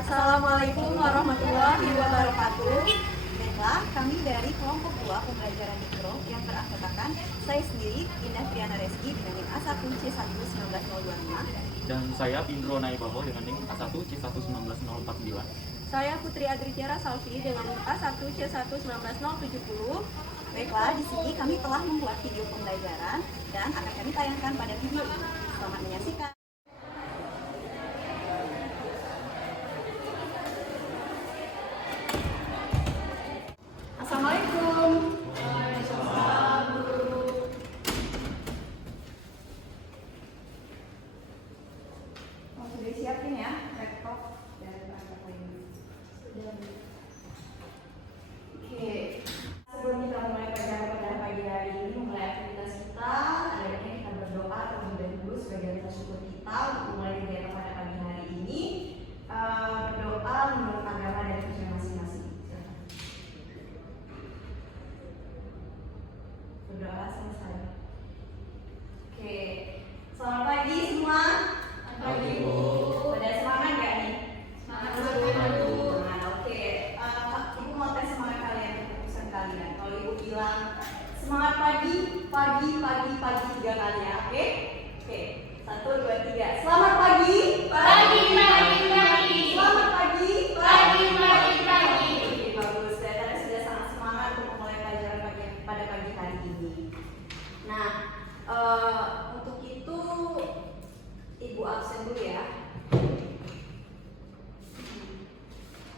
Assalamualaikum warahmatullahi wabarakatuh. Baiklah, kami dari kelompok 2 pembelajaran mikro yang beranggotakan saya sendiri, Indah Triana Reski dengan NIM A1C11902 Dan saya Indro Naibaho dengan NIM A1C11949. Saya Putri Adri Tiara Salvi dengan NIM A1C11970. Baiklah, di sini kami telah membuat video pembelajaran dan akan kami tayangkan pada video ini. Selamat menyaksikan. Assalamualaikum. Sudah siapin ya laptop dan perangkat lainnya. Oke, sebelum kita mulai pelajaran pada pagi hari ini, mulai aktivitas kita, ada baiknya kita berdoa terlebih dahulu sebagai rasa syukur kita untuk mulai kegiatan pada pagi hari ini. Berdoa menurut agama dari percaya masing-masing. Silakan. Berdoa selesai. Oke, selamat pagi semua. Pagi, Bu. Pada semangat gak nih? Semangat, Bu. Bu. Semangat, oke. Ibu mau tes semangat kalian, keputusan kalian. Kalau Ibu bilang semangat pagi, pagi, pagi, pagi 3 kali ya, oke? Oke, 1, 2, 3. Selamat pagi. Pagi, pagi, pagi. Selamat pagi. Pagi, pagi, pagi. Oke, bagus. Kalian sudah sangat semangat untuk memulai pelajaran pada pagi hari ini. Nah, untuk itu Ibu absen dulu ya.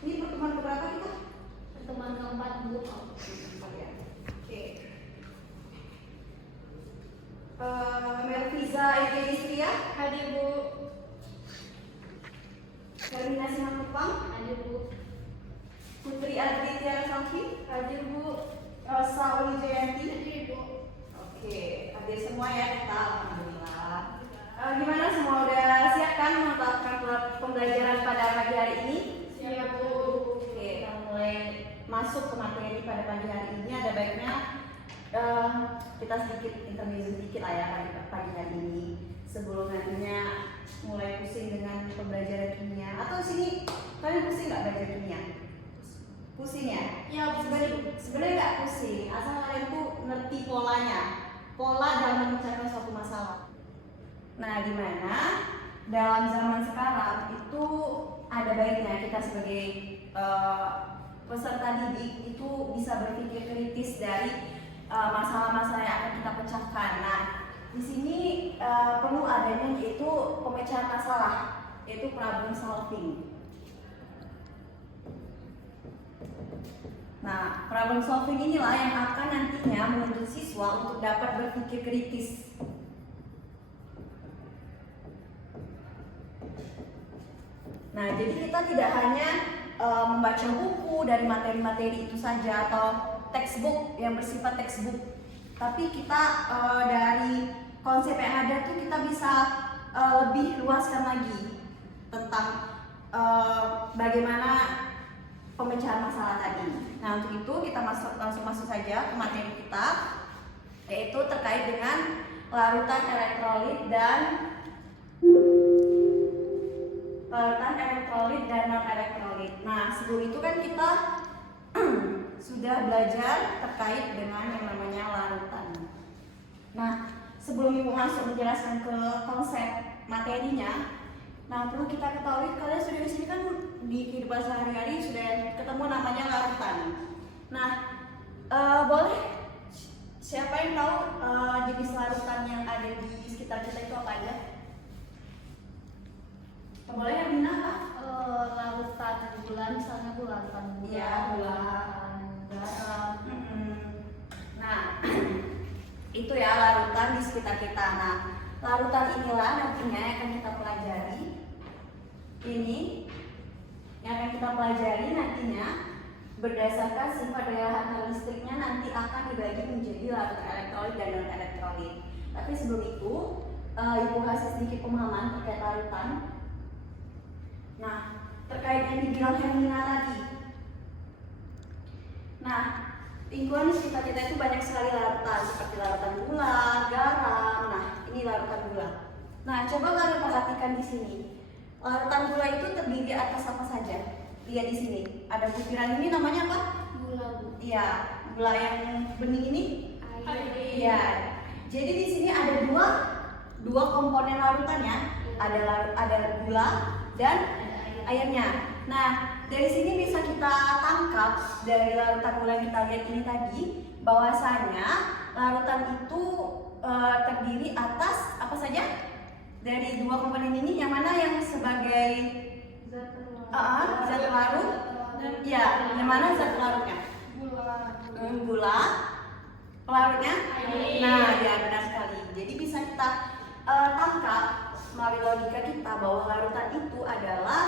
Ini pertemuan keberapa kita? Pertemuan keempat, Bu. Oke. Melviza Idristria, Hadir, Bu. Hermina Simanupang, Hadir, Bu. Putri Adri Tiara Salvi, Hadir, Bu. Rosa Uli Jayanti. Hadir, Bu. Oke, hadir semua ya kita, alhamdulillah. Gimana semua udah siap kan melakukan pembelajaran pada pagi hari ini? Siap, Bu. Oke, kita mulai masuk ke materi pada pagi hari ini. Ada baiknya kita sedikit intermezzo sedikit lah ya pagi hari ini sebelum nantinya mulai pusing dengan pembelajaran kimia. Atau sini kalian pusing nggak belajar kimia? Pusing ya? Ya, Bu. Sebenarnya nggak pusing, asal kalian tuh ngerti polanya, pola dalam memecahkan suatu masalah. Nah, di mana dalam zaman sekarang itu ada baiknya kita sebagai peserta didik itu bisa berpikir kritis dari masalah-masalah yang akan kita pecahkan. Nah, di sini perlu adanya yaitu pemecahan masalah, yaitu problem solving. Nah, problem solving inilah yang akan nantinya menuntut siswa untuk dapat berpikir kritis. Nah, jadi kita tidak hanya membaca buku dari materi-materi itu saja atau textbook yang bersifat textbook, tapi kita dari konsep yang ada tuh kita bisa lebih luaskan lagi tentang bagaimana pemecahan masalah tadi. Nah, untuk itu kita langsung masuk saja ke materi kita, yaitu terkait dengan larutan elektrolit dan non elektrolit. Nah, sebelum itu kan kita sudah belajar terkait dengan yang namanya larutan. Nah, sebelum Ibu masuk menjelaskan ke konsep materinya, nah perlu kita ketahui kalian sudah di sini kan di kehidupan sehari-hari sudah ketemu namanya larutan. Nah, boleh siapa yang tahu jenis larutan yang ada di sekitar kita itu apa aja? Boleh yang Bina Kak? Larutan gula, misalnya larutan gula, Iya, gula. larutan garam. Nah, itu ya larutan di sekitar kita. Nah, larutan inilah nantinya yang akan kita pelajari. Ini yang akan kita pelajari nantinya berdasarkan sifat daya tahan listriknya nanti akan dibagi menjadi larutan elektrolit dan non elektrolit. Tapi sebelum itu, Ibu kasih sedikit pemahaman terkait larutan. Nah, terkait yang dibilang Hermina tadi. Nah, lingkungan di sekitar kita itu banyak sekali larutan, seperti larutan gula, garam. Nah, ini larutan gula. Nah, coba kalian perhatikan di sini. Larutan gula itu terdiri atas apa saja? Lihat di sini. Ada butiran ini namanya apa? Gula. Iya, gula yang bening ini. Air. Iya. Jadi di sini ada dua komponen larutannya. Ada gula dan airnya. Nah, dari sini bisa kita tangkap dari larutan gula yang kita lihat ini tadi bahwasanya larutan itu terdiri atas apa saja? Dari dua komponen ini yang mana yang sebagai zat larut? Ya, yang mana zat larutnya? Gula. Pelarutnya? Nah, ya benar sekali. Jadi bisa kita tangkap melalui logika kita bahwa larutan itu adalah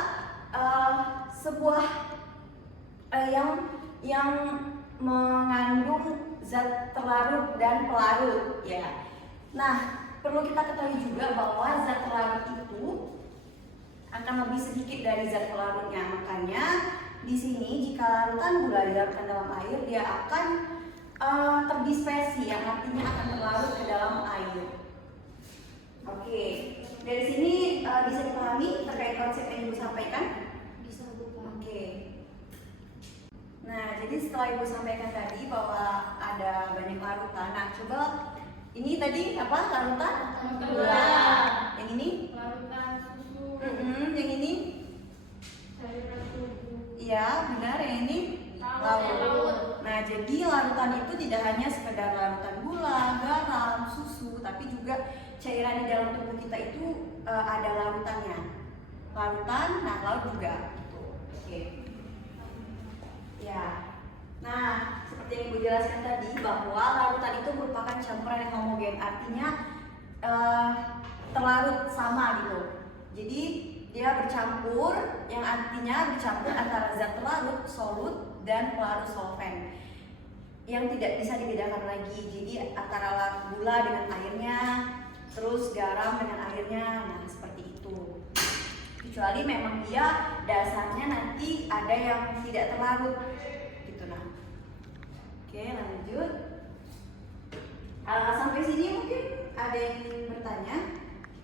sebuah yang mengandung zat terlarut dan pelarut, ya. Nah, perlu kita ketahui juga bahwa zat terlarut itu akan lebih sedikit dari zat pelarutnya. Makanya di sini jika larutan gula dilarutkan dalam air, dia akan terdispersi, yang artinya akan terlarut ke dalam air. Oke, dari sini bisa dipahami terkait konsep yang Ibu sampaikan? Bisa buka. Oke. Nah, jadi setelah Ibu sampaikan tadi bahwa ada banyak larutan. Nah, coba ini tadi apa larutan? Gula. Yang ini? Larutan susu. Yang ini? Cairan tubuh. Iya, benar. Yang ini? Laut. Nah, jadi larutan itu tidak hanya sekedar larutan gula, garam, susu, tapi juga cairan di dalam tubuh kita itu ada larutannya. Larutan, nah laut juga. Gitu. Oke. Ya. Nah, seperti yang Ibu jelaskan tadi bahwa larutan itu merupakan campuran yang homogen, artinya terlarut sama gitu. Jadi dia bercampur, yang artinya bercampur antara zat terlarut, solut, dan pelarut solvent yang tidak bisa dibedakan lagi. Jadi antara gula dengan airnya, terus garam dengan airnya, nah seperti itu. Kecuali memang dia dasarnya nanti ada yang tidak terlarut gitu. Nah, oke, lanjut. Sampai sini mungkin ada yang ingin bertanya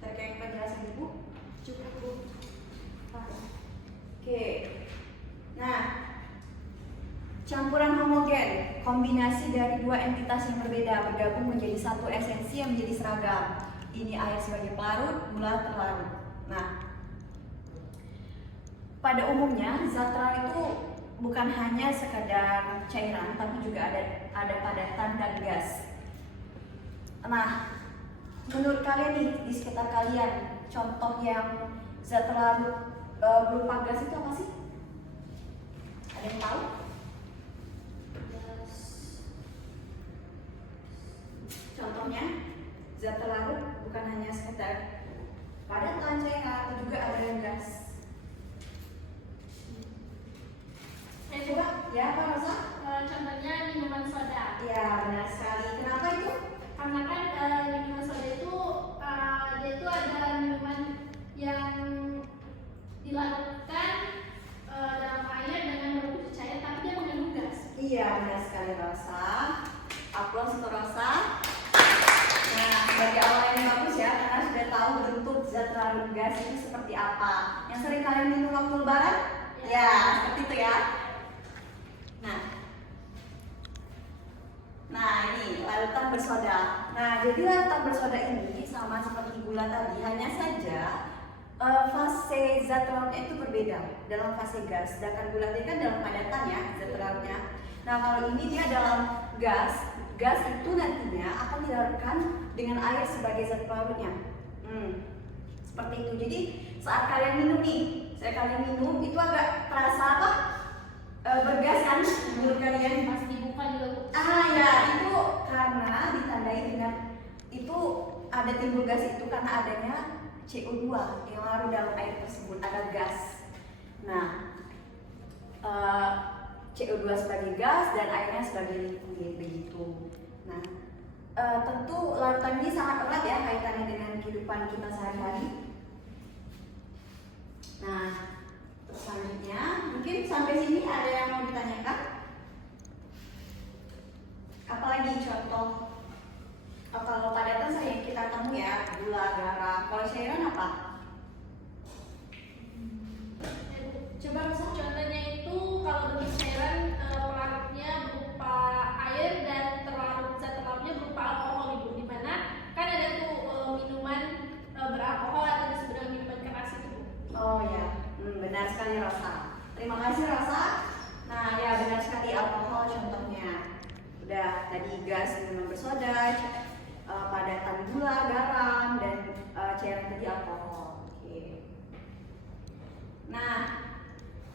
terkait penjelasan Ibu? Cukup, Bu. Oke. Nah, campuran homogen, kombinasi dari dua entitas yang berbeda bergabung menjadi satu esensi yang menjadi seragam. Ini air sebagai pelarut, gula terlarut. Nah, pada umumnya zat terlarut itu bukan hanya sekadar cairan, tapi juga ada padatan dan gas. Nah, menurut kalian nih di sekitar kalian, contoh yang zat terlarut berupa gas itu apa sih? Ada yang tahu? Contohnya, zat terlarut bukan hanya sekedar padatan cairan, tapi juga ada yang gas. Coba, ya Pak Rosa? Contohnya minuman soda. Ya, benar sekali. Kenapa itu? Karena kan minuman soda itu dia itu ada minuman yang dilarutkan dalam air dengan berbentuk cair, tapi dia mengandung gas. Iya, benar sekali Rosa. Aplaus untuk Rosa. Nah, sebagai awal yang bagus ya, karena sudah tahu bentuk zat terlarut gas itu seperti apa. Yang sering kalian minum waktu lebaran? Ya, seperti itu ya. Nah ini larutan bersoda. Nah, jadi larutan bersoda ini sama seperti gula tadi, hanya saja fase zat terlarutnya itu berbeda dalam fase gas. Sedangkan gula tadi kan dalam padatan ya zat terlarutnya. Nah, kalau ini dia dalam gas. Gas itu nantinya akan dilarutkan dengan air sebagai zat pelarutnya. Seperti itu. Jadi saat kalian minum nih, itu agak terasa apa? Bergas kan menurut kalian? Pas dibuka juga, Bu. Ya itu karena ditandai dengan itu ada timbul gas itu karena adanya CO2 yang larut dalam air tersebut, ada gas. Nah, CO2 sebagai gas dan airnya sebagai liquid begitu. Nah, tentu larutan ini sangat erat ya kaitannya dengan kehidupan kita sehari-hari. Nah, selanjutnya mungkin sampai sini ada yang mau ditanyakan? Apalagi contoh? Kalau padatan sering kita temui ya gula, garam. Kalau cairan apa? Coba Rosa. Contohnya itu kalau bentuk cairan pelarutnya berupa air dan zat terlarutnya berupa alkohol ibu. Dimana kan ada tuh minuman beralkohol atau disebut dengan minuman keras itu bu. Oh ya, benar sekali Rosa. Terima kasih Rosa. Nah ya benar sekali alkohol contohnya. Udah tadi gas minuman bersoda, padatan gula, garam, dan cairan tadi alkohol. Oke. Nah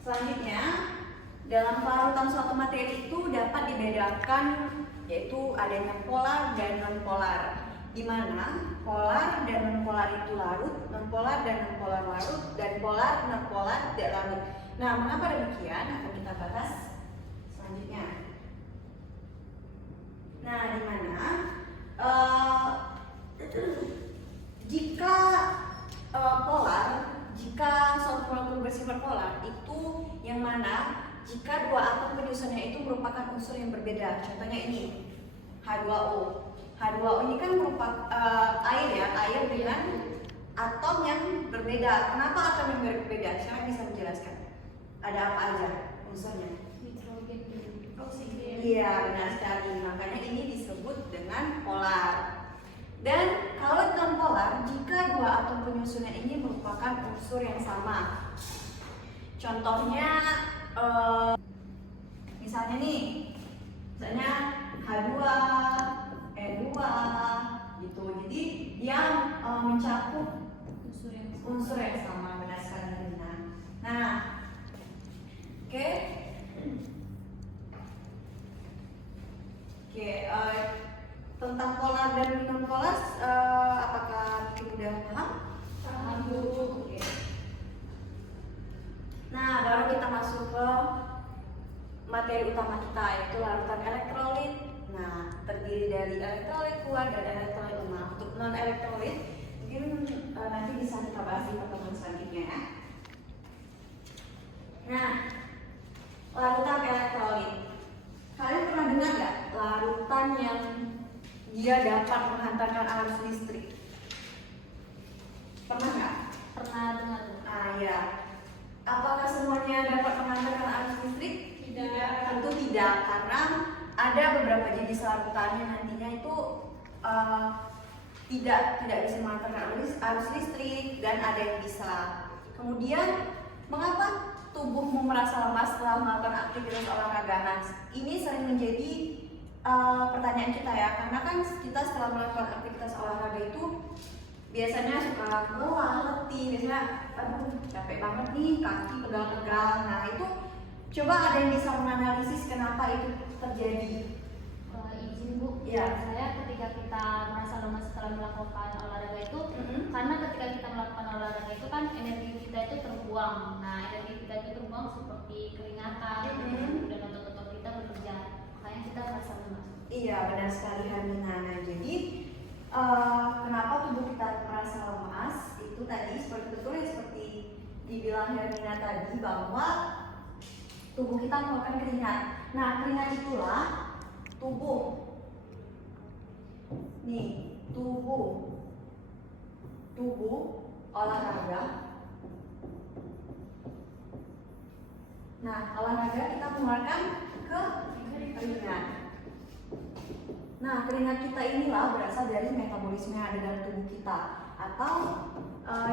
selanjutnya dalam pelarutan suatu materi itu dapat dibedakan yaitu adanya polar dan non-polar. Di mana polar dan non-polar itu larut, non-polar dan non-polar larut, dan polar non-polar tidak larut. Nah, mengapa demikian akan kita bahas selanjutnya. Nah, di mana jika polar, jika suatu molekul bersifat polar itu yang mana jika dua atom penyusunnya itu merupakan unsur yang berbeda. Contohnya ini H2O. H2O ini kan merupakan air ya, air dengan atom yang berbeda. Kenapa atom yang berbeda? Siapa bisa menjelaskan? Ada apa aja unsurnya? Nitrogen, oksigen. Iya, benar sekali. Makanya ini disebut dengan polar. Dan kalau non-polar, jika dua atom penyusunnya ini merupakan unsur yang sama. Contohnya, misalnya nih, misalnya H2, N2, gitu. Jadi dia mencakup unsur yang sama, benar sekali. Nah, oke. Tentang polar dan non-polar, apakah mungkin udah paham? Paham, Bu. Oke. Nah, baru kita masuk ke materi utama kita yaitu larutan elektrolit. Nah, terdiri dari elektrolit kuat dan elektrolit lemah. Untuk non elektrolit mungkin nanti bisa kita bahas di pertemuan selanjutnya ya. Nah, larutan elektrolit. Kalian pernah dengar nggak larutan yang dia dapat menghantarkan arus listrik? Pernah nggak? Pernah dengar? Ah ya. Apakah semuanya dapat menghantarkan arus listrik? Tidak. Tentu tidak, karena ada beberapa jenis larutan yang nantinya itu tidak bisa menghantarkan arus listrik dan ada yang bisa. Kemudian mengapa tubuhmu merasa lemas setelah melakukan aktivitas olahraga? Nah, ini sering menjadi pertanyaan kita ya, karena kan kita setelah melakukan aktivitas olahraga itu biasanya suka lelah, letih, biasanya aduh capek banget nih, kaki pegal-pegal. Nah itu coba ada yang bisa menganalisis kenapa itu terjadi? Izin Bu, Ya. saya ketika kita merasa lemas setelah melakukan olahraga itu, karena ketika kita melakukan olahraga itu kan energi kita itu terbuang. Nah, energi kita itu terbuang seperti keringatan dan otot-otot kita bekerja, makanya kita merasa lemas. Iya benar sekali Hermina. Nah jadi kenapa tubuh kita merasa lemas itu tadi seperti dibilang Hermina tadi bahwa tubuh kita mengeluarkan keringat. Nah keringat itulah tubuh olahraga. Nah olahraga kita mengeluarkan ke keringat. Nah keringat kita inilah berasal dari metabolisme yang ada dalam tubuh kita atau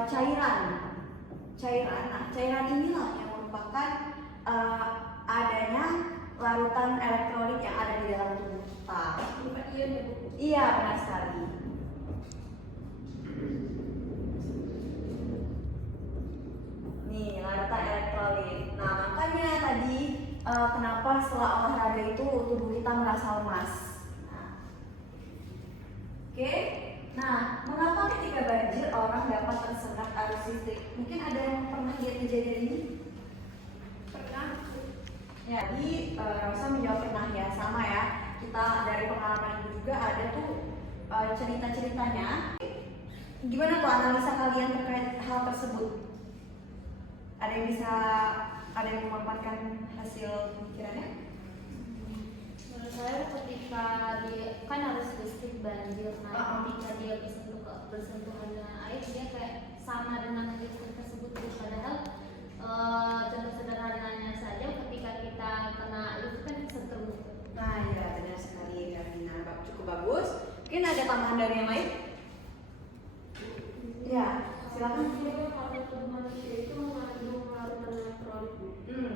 cairan. Nah cairan inilah yang merupakan adanya larutan elektrolit yang ada di dalam tubuh kita. Ion ya Bu? Iya benar sekali. Nih larutan elektrolit. Nah makanya tadi kenapa setelah olahraga itu tubuh kita merasa lemas. Oke. Nah, mengapa ketika banjir orang dapat tersengat arus listrik? Mungkin ada yang pernah lihat kejadian ini? Pernah. Ya, jadi Rosa menjawab pernah ya, sama ya. Kita dari pengalaman ibu juga ada tuh cerita-ceritanya. Gimana tuh analisa kalian terkait hal tersebut? Ada yang memaparkan hasil pemikirannya? Menurut saya ketika dia kan harus listrik banjir, nah ketika dia bersentuhan dengan air dia kayak sama dengan listrik tersebut. Padahal contoh tambahan dari yang lain? Ya, silakan.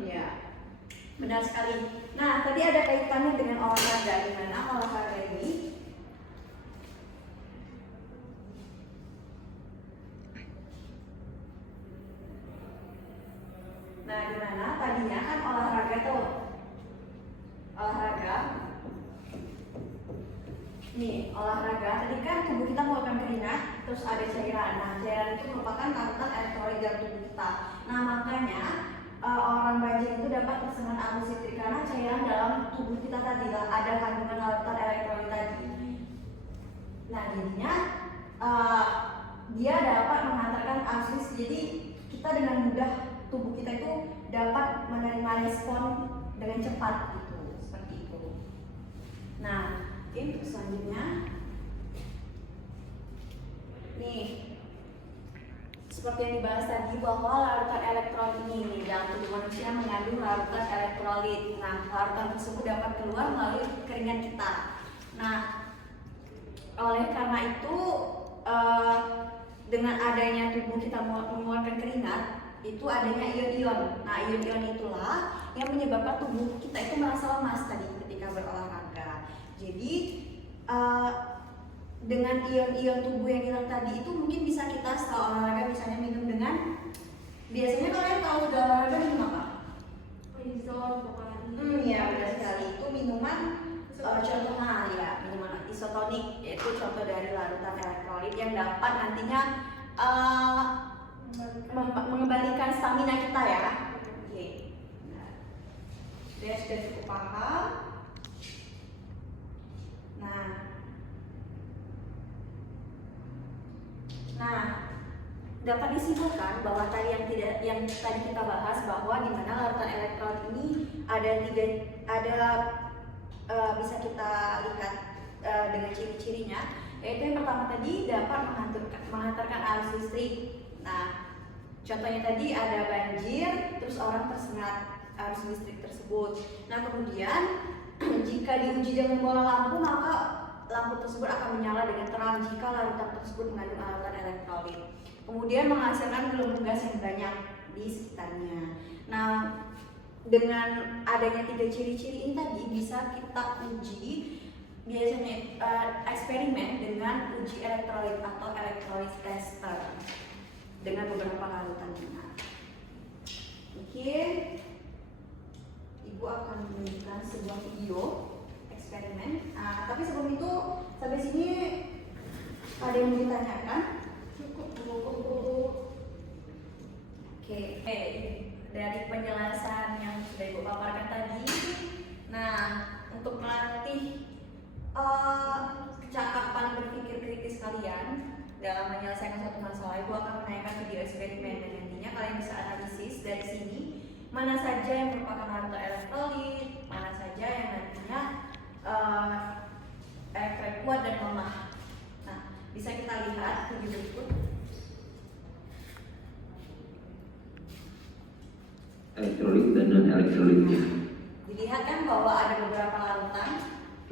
Ya, benar sekali. Nah, tadi ada kaitannya dengan olahraga. Di mana olahraga ini dimana tadinya kan olahraga tuh olahraga tadi kan tubuh kita mengeluarkan keringat, terus ada cairan. Nah, cairan itu merupakan larutan elektrolit dalam tubuh kita. Nah, makanya orang rajin itu dapat tersengat arus listrik karena cairan dalam tubuh kita tadi ada kandungan larutan elektrolit tadi. Nah, jadinya dia dapat mengantarkan arus listrik. Jadi kita dengan mudah tubuh kita itu dapat menerima respon dengan cepat gitu, seperti itu. Nah, untuk selanjutnya nih, seperti yang dibahas tadi bahwa larutan elektrolit ini dalam tubuh manusia mengandung larutan elektrolit. Nah, larutan tersebut dapat keluar melalui keringat kita. Nah, oleh karena itu dengan adanya tubuh kita mengeluarkan keringat, itu adanya ion-ion. Nah, ion-ion itulah yang menyebabkan tubuh kita itu merasa lemas tadi ketika berolahraga. Jadi dengan ion-ion tubuh yang hilang tadi itu mungkin bisa kita setelah olahraga misalnya minum dengan, biasanya kalian kalau udah olahraga minum apa? Ya, benar sekali. Itu minuman contohnya ya, minuman isotonik, yaitu contoh dari larutan elektrolit yang dapat nantinya mengembalikan stamina kita ya. Oke. Dia sudah cukup paham. Nah, dapat disimpulkan bahwa tadi yang tadi kita bahas bahwa di mana larutan elektrolit ini bisa kita lihat dengan ciri-cirinya, yaitu yang pertama tadi dapat menghantarkan arus listrik. Nah, contohnya tadi ada banjir, terus orang tersengat arus listrik tersebut. Nah, kemudian jika diuji dengan bola lampu, maka lampu tersebut akan menyala dengan terang jika larutan tersebut mengandung larutan elektrolit. Kemudian menghasilkan gelombang gas yang banyak di sekitarnya. Nah, dengan adanya 3 ciri-ciri ini tadi bisa kita uji, biasanya eksperimen dengan uji elektrolit atau electrolyte tester dengan beberapa larutan minyak. Oke, Ibu akan menunjukkan sebuah video eksperimen. Tapi sebelum itu, sampai sini ada yang mau ditanyakan? Oke, dari penjelasan yang sudah Ibu paparkan tadi, nah untuk melatih kecakapan berpikir kritis kalian dalam menyelesaikan suatu masalah, Ibu akan menanyakan video eksperimen dan nantinya kalian bisa analisis dari sini mana saja yang merupakan larutan elektrolit, mana saja yang nantinya elektrolit kuat dan lemah. Nah, bisa kita lihat video berikut. Elektrolit dan non-elektrolitnya. Dilihat kan bahwa ada beberapa larutan.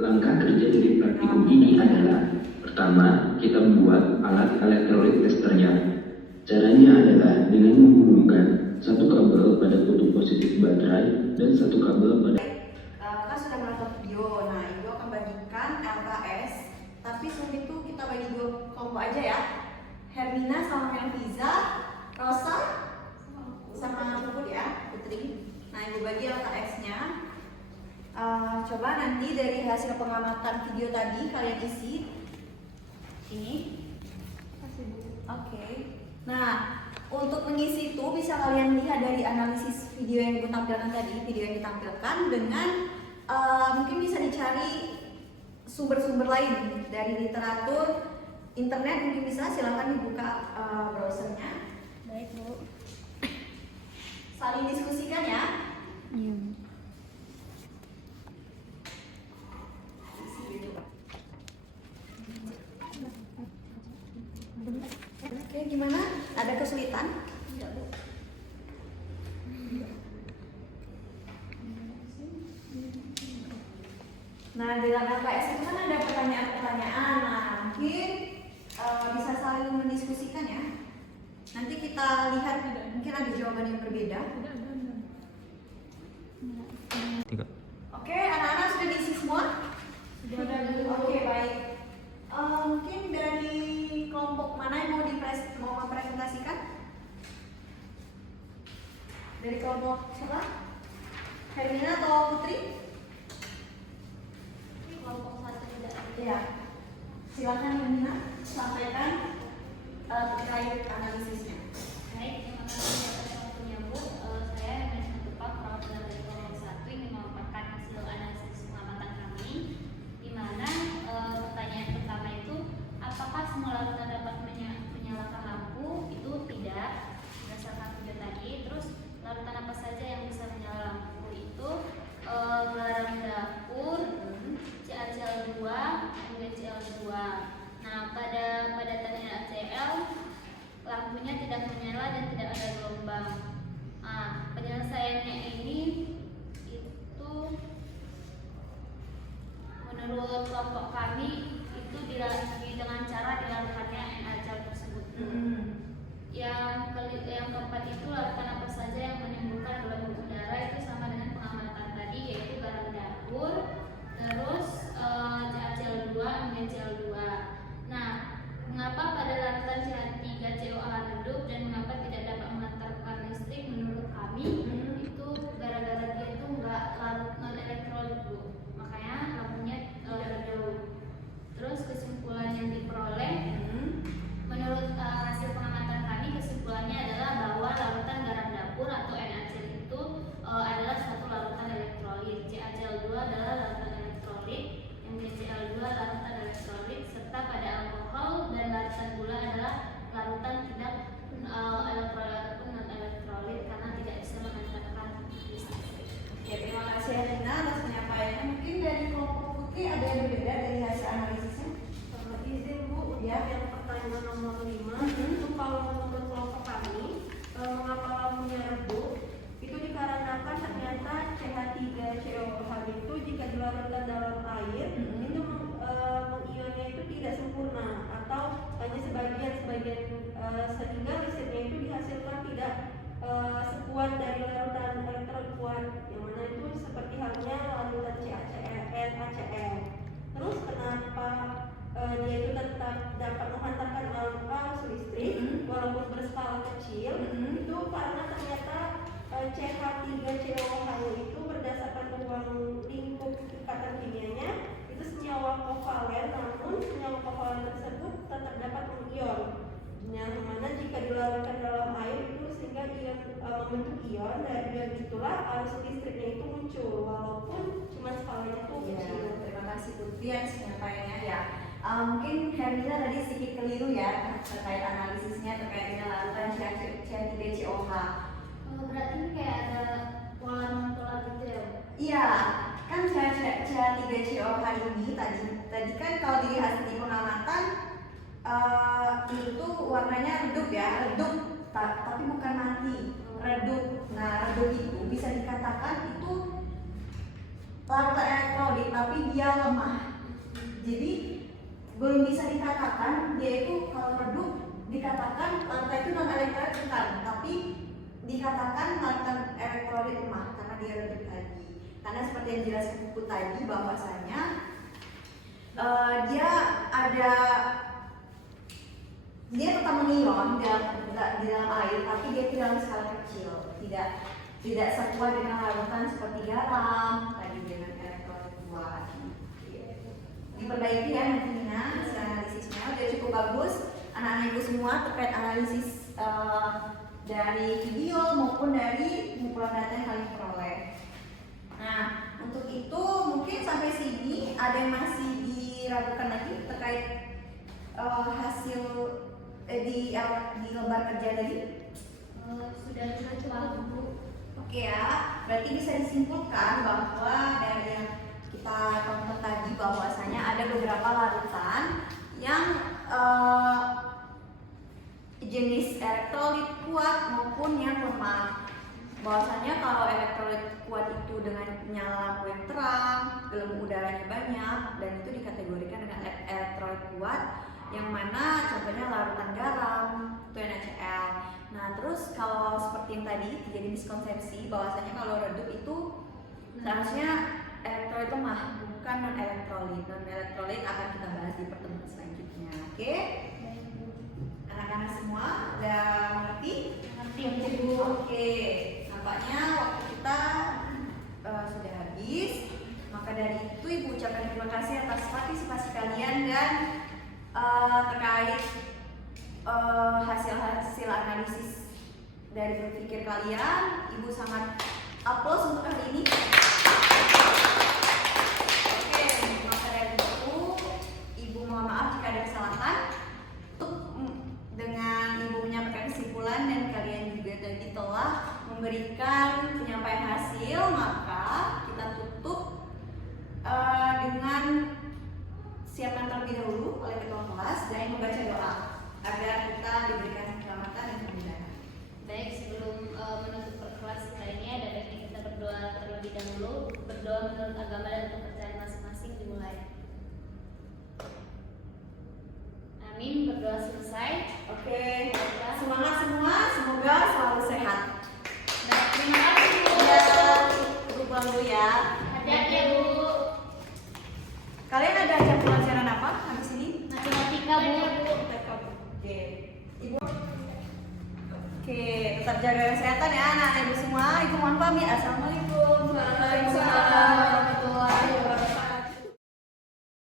Langkah kerja dari praktikum ini adalah: pertama, kita membuat alat elektrolit testernya. Caranya adalah dengan menghubungkan satu kabel pada kutub positif baterai dan satu kabel pada Kan sudah menonton video. Nah, Ibu akan bagikan LKS, tapi sebelum itu kita bagi 2 kelompok aja ya. Hermina sama Melviza, Rosa sama Puput ya, Putri. Nah, Ibu bagi LKS-nya. Coba nanti dari hasil pengamatan video tadi kalian isi ini. Oke. Nah, untuk mengisi itu bisa kalian lihat dari analisis video yang Ibu tampilkan tadi, video yang ditampilkan dengan mungkin bisa dicari sumber-sumber lain dari literatur, internet, mungkin bisa silakan dibuka browsernya. Baik, Bu. Saling diskusikan ya. Oke, gimana? Ada kesulitan? Tidak, Bu. Nah, di dalam LKS itu kan ada pertanyaan-pertanyaan. Nah, mungkin bisa saling mendiskusikan ya. Nanti kita lihat mungkin ada jawaban yang berbeda. Tiga. Oke, anak-anak sudah diisi semua? Sudah. Oke, baik. Mungkin dari kelompok mana yang mau mempresentasikan? Dari kelompok siapa? Hermina atau Putri? Kelompok satu tidak. Iya. Silakan Hermina sampaikan terkait analisisnya. Baik, terima kasih atas waktunya Bu. Saya Hermina Tupak, perwakilan dari kelompok satu ingin memaparkan hasil analisis pengamatan kami, di mana pertanyaan pertama itu, apakah semua larutan dapat menyalakan lampu? Itu tidak, berdasarkan video tadi. Terus larutan apa saja yang bisa menyala lampu? Itu garam dapur, CaCl2, NaCl2. Nah, pada NaCl lampunya tidak menyala dan tidak ada gelombang. Nah, penyelesaiannya ini itu menurut kelompok kami itu dengan cara dilakukannya NaCl tersebut. Yang keempat itu lakukan apa saja yang menimbulkan gelombang udara, itu sama dengan pengamatan tadi, yaitu garam dapur, terus CaCl2, NaCl2. Nah, mengapa pada larutan CH3COH redup dan mengapa tidak dapat mengantarkan listrik? Menurut kami itu gara-gara dia itu nggak larut non elektrolit Bu, makanya lampunya redup. Terus kesimpulan yang diperoleh menurut hasil pengamatan kami, kesimpulannya adalah bahwa larutan garam dapur atau NaCl itu adalah suatu larutan elektrolit, CaCl2 adalah larutan elektrolit, NaCl2 larutan elektrolit, serta pada alkohol dan larutan gula adalah larutan tidak elektrolit ataupun non elektrolit karena tidak bisa mengantarkan listrik. Oke, terima kasih Hermina atas penyampaiannya. Mungkin dari kelompok Putri ada yang berbeda dari hasil analisisnya? Izin Bu, Ya. yang pertanyaan nomor 5 itu kalau menurut kelompok kami, mengapa lampunya redup itu dikarenakan ternyata CH3COH itu jika dilarutkan dalam air itu mengionnya itu tidak sempurna atau hanya sebagian sehingga listriknya itu dihasilkan tidak sekuat dari larutan elektron kuat, yang mana itu seperti halnya larutan NaCl. Terus kenapa dia itu tetap dapat menghantarkan arus listrik walaupun berskala kecil? Itu karena ternyata CH3COH itu berdasarkan ruang lingkup ikatan kimianya itu senyawa kovalen, namun senyawa kovalen tersebut tetap dapat mengion, yang mana jika dilarutkan dalam air itu sehingga ion membentuk ion, dari ion itulah arus listriknya itu muncul walaupun cuma skalanya itu kecil. Terima kasih Putri atas penyampaiannya ya. Mungkin Hermina tadi sedikit keliru ya terkait analisisnya terkait dengan larutan CH3COH. Berarti ini kayak ada pola non pola gitu ya Bu? Iya, kan CH3COH ini tadi kan kalau dilihat di pengamatan itu warnanya redup ya, tapi bukan mati, redup. Nah, redup itu bisa dikatakan itu larutan elektrolit tapi dia lemah. Jadi belum bisa dikatakan dia itu kalau redup dikatakan larutan itu non elektrolit bukan, tapi dikatakan larutan elektrolit lemah karena dia redup tadi. Karena seperti yang dijelaskan buku tadi bahwasanya dia tetap mengion di dalam air, tapi dia dalam skala kecil, tidak sekuat dengan larutan seperti garam tadi dengan elektrolit kuat. Diperbaiki ya nanti Nina hasil analisisnya udah cukup bagus anak-anak ibu semua terkait analisis dari video maupun dari kumpulan data yang kalian peroleh. Nah, untuk itu mungkin sampai sini ada yang masih diragukan lagi terkait hasil di lembar kerja tadi? Sudah cukup Bu. Oke ya, berarti bisa disimpulkan bahwa dari yang kita tonton tadi bahwasanya ada beberapa larutan yang jenis elektrolit kuat maupun yang lemah. bahwasanya kalau elektrolit kuat itu dengan nyala lampu yang terang, gelembung udaranya banyak, dan itu dikategorikan dengan elektrolit kuat, yang mana contohnya larutan garam, itu NaCl. Nah terus kalau seperti yang tadi terjadi miskonsepsi bahwasanya kalau redup itu seharusnya elektrolit lemah, bukan non elektrolit. Non elektrolit akan kita bahas di pertemuan selanjutnya. Oke? Anak-anak semua udah mengerti? Nanti Bu. Oke, nampaknya waktu kita sudah habis. Maka dari itu Ibu ucapkan terima kasih atas partisipasi kalian dan terkait hasil analisis dari berpikir kalian. Ibu sangat aplaus untuk hari ini. Oke, maka dari itu Ibu mohon maaf jika ada kesalahan. Dengan Ibu menyampaikan kesimpulan dan kalian juga tadi telah memberikan penyampaian hasil, maka kita tutup dengan siapkan terlebih dahulu oleh ketua kelas dan membaca doa agar kita diberikan keselamatan dan kemudahan. Baik, sebelum menutup kelas kita ini ada baiknya kita berdoa terlebih dahulu. Berdoa menurut agama dan kepercayaan masing-masing dimulai. Amin, berdoa selesai. Oke, semangat semua, semoga selalu sehat. Nah, terima kasih Bu. Ya, Ibu pulang dulu ya. Hati-hati ya Bu. Kalian ada jam pelajaran apa habis ini? Matematika Bu. Oke, Ibu. Oke, tetap jaga kesehatan ya anak-anak Ibu semua. Ibu mohon pamit. Assalamualaikum. Waalaikumsalam.